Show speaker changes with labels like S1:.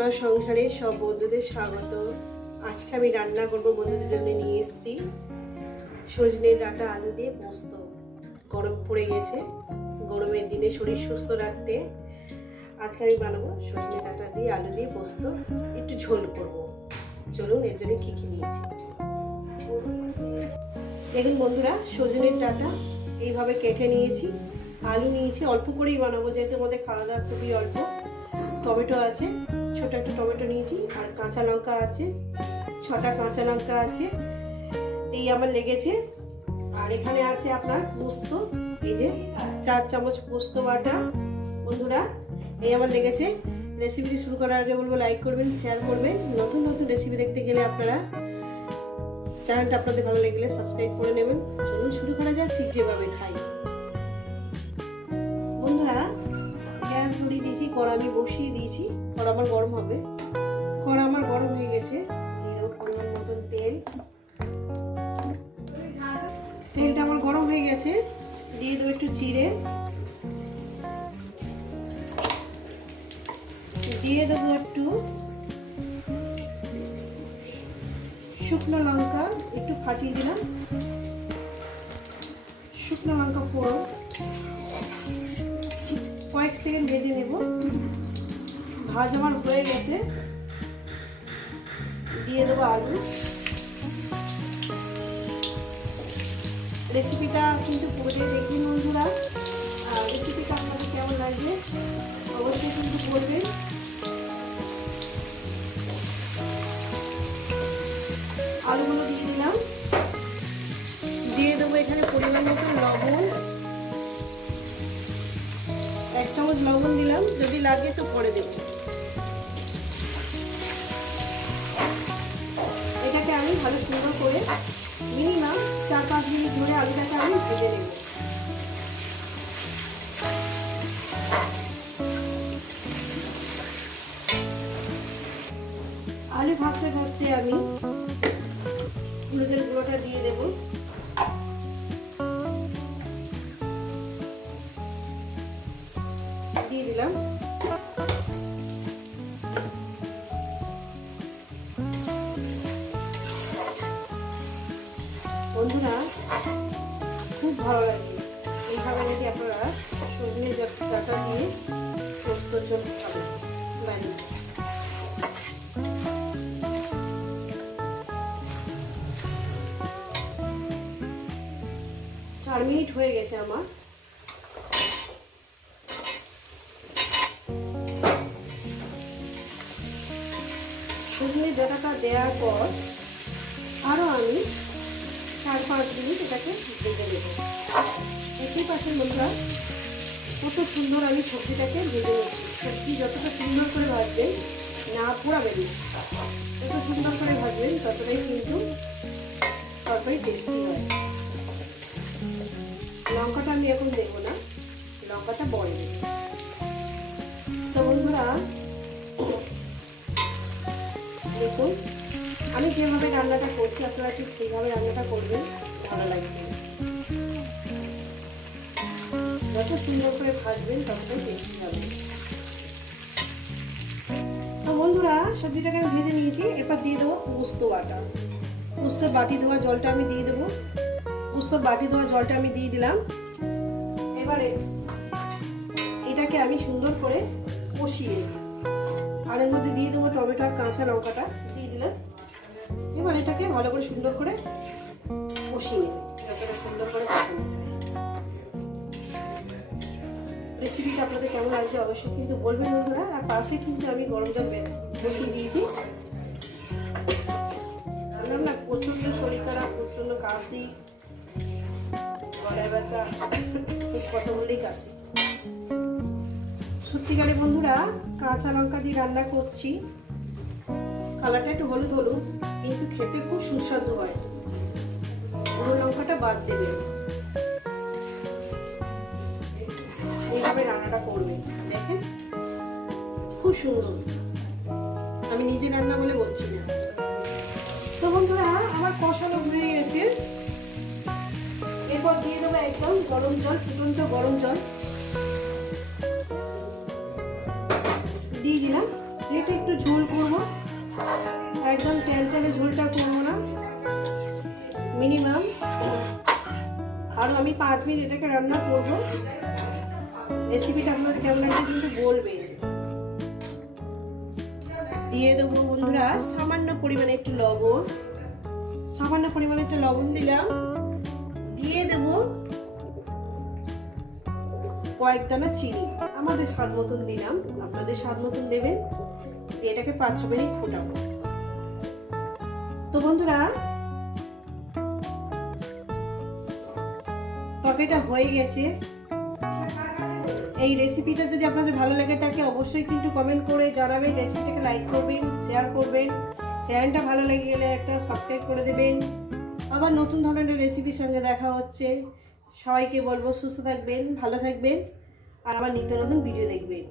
S1: সোনার সংসারে সব বন্ধুদের স্বাগত। আজকে আমি রান্না করব, বন্ধুদের জন্য নিয়ে এসেছি। সজনে ডাটা আলু দিয়ে পোস্ত। গরম পড়ে গেছে। গরমের দিনে শরীর সুস্থ রাখতে আজকে আমি বানাবো সজনে ডাটা দিয়ে আলু দিয়ে পোস্ত। একটু ঝোল করব। চলুন, এর জন্য কী কী নিয়েছি? দেখুন বন্ধুরা, সজনের ডাটা এইভাবে কেটে নিয়েছি। আলু নিয়েছি, অল্প করেই বানাবো, যেহেতু আমাদের খাওয়া দাওয়া খুবই অল্প। টমেটো আছে ছোট একটা টমেটো নিয়েছি, আর কাঁচা লঙ্কা আছে, ছটা কাঁচা লঙ্কা আছে, এই আমার লেগেছে। আর এখানে আছে আপনার পোস্ত, এই যে চার চামচ পোস্ত বাটা। বন্ধুরা, এই আমার লেগেছে। রেসিপিটি শুরু করার আগে বলব লাইক করবেন শেয়ার করবেন। নতুন নতুন রেসিপি দেখতে গেলে আপনারা চ্যানেলটা আপনাদের ভালো লাগলে সাবস্ক্রাইব করে নেবেন। চলুন শুরু করা যাক, ঠিক যেভাবে খাই। কড়া আমি বসিয়ে দিয়েছি। কড়া আমার গরম হবে। কড়া আমার গরম হয়ে গেছে। পরিমাণ মতন তেল। তেলটা আমার গরম হয়ে গেছে। দিয়ে দেবো একটু জিরে। দিয়ে দেবো একটু শুকনো লঙ্কা, একটু ফাটিয়ে দিলাম। শুকনো লঙ্কা পোড়ো। কয়েক সেকেন্ড ভেজে নেব। ভাজ আমার হয়ে গেছে। দিয়ে দেবো আলু। রেসিপিটা কিন্তু পুরোটাই দেখি বন্ধুরা। আর রেসিপিটা আপনাদের কেমন লাগবে অবশ্যই কিন্তু বলবেন। আলুগুলো দিয়ে দিলাম। দিয়ে দেবো এখানে পরিমাণ মতো লবণ। এক চামচ লবণ দিলাম, যদি লাগে তো পরে দেব। এটাকে আমি ভালো সুন্দর করে মিনিমাম চার পাঁচ মিনিট ধরে আলুটাকে আমি ভেজে নেব। আলু ভাজতে ভাজতে আমি হলুদের গুঁড়োটা দিয়ে দেবো। দিয়ে দিলাম। বন্ধুরা, খুব ভালো লাগে। এইভাবে যদি আপনারা সজনে ডাটা দিয়ে পোস্তর জন্য খাবেন চার মিনিট হয়ে গেছে আমার। সজনে ডাটাটা দেওয়ার পর আরও আমি চার পাঁচ মিনিট এটাকে ভেজে নেব। একই পাশে বন্ধুরা, কত সুন্দর আমি সবজিটাকে ভেজে নেব সবজি যতটা সুন্দর করে ভাজবেন, না পোড়াবেন যত সুন্দর করে ভাজবেন, ততটাই কিন্তু তরকারি টেস্টি হয়। লঙ্কাটা আমি এখন দেবো না, লঙ্কাটা বড় তো বন্ধুরা আমি যেভাবে রান্নাটা করছি, আপনারা ঠিক সেইভাবে রান্নাটা করবেন। ভালো লাগবে। যত সুন্দর করে ভাজবেন, ততটাই টেস্টি হবে। তো বন্ধুরা, সবজিটাকে আমি ভেজে নিয়েছি। এবার দিয়ে দেবো পোস্ত বাটা। পোস্তর বাটি দেওয়া জলটা আমি দিয়ে দেবো। পোস্তর বাটি দেওয়া জলটা আমি দিয়ে দিলাম। এবারে এটাকে আমি সুন্দর করে কষিয়ে আর এর মধ্যে দিয়ে দেবো টমেটো আর কাঁচা লঙ্কাটা। এবার এটাকে ভালো করে সুন্দর করে কষিয়ে যতটা সুন্দর করে কষানো রেসিপিটা আপনাদের কেমন লাগছে অবশ্যই কিন্তু বলবেন বন্ধুরা। আর পাশে কিন্তু আমি গরম জল বসিয়ে দিয়েছি। বললাম না, প্রচণ্ড শরীর খারাপ, প্রচণ্ড কাশি, গলায় ব্যথা কত বললেই কাশি। সত্যিকারে বন্ধুরা, কাঁচা লঙ্কা দিয়ে রান্না করছি। কালারটা একটু হলুদ হলুদ, কিন্তু খেতে খুব সুস্বাদু হয়। হলুদ লঙ্কাটা বাদ দেবে। এইভাবে রান্নাটা করবে, দেখেন। খুব সুন্দর। আমি নিজে রান্না বলে বলছি না। তো বন্ধুরা, আমার কষানো হয়ে গেছে। এরপর দিয়ে দেবো একদম গরম জল, ফুটন্ত গরম জল। দিয়ে দিলাম। যেটা একটু ঝোল করব একদম তেল তেলে ঝোলটা করব না। মিনিমাম আরও আমি পাঁচ মিনিট এটাকে রান্না করব। রেসিপিটা আপনাদের কেমন লাগছে কিন্তু বলবেন। দিয়ে দেবো বন্ধুরা, সামান্য পরিমাণে একটু লবণ। সামান্য পরিমাণে একটু লবণ দিলাম। দিয়ে দেব কয়েক দানা চিনি। আমাদের স্বাদ মতন দিলাম। আপনাদের স্বাদ মতন দেবেন। এটাকে পাঁচ ছ মিনিট ফোটাবো। তো বন্ধুরা, তরকারিটা হয়ে গেছে। এই রেসিপিটা যদি আপনাদের ভালো লাগে থাকে অবশ্যই কিন্তু কমেন্ট করে জানাবেন রেসিপিটাকে লাইক করবেন শেয়ার করবেন। চ্যানেলটা ভালো লেগে গেলে একটা সাবস্ক্রাইব করে দেবেন। আবার নতুন ধরনের রেসিপির সঙ্গে দেখা হচ্ছে। সবাইকে বলব সুস্থ থাকবেন ভালো থাকবেন আর আমার নিত্য নতুন ভিডিও দেখবেন।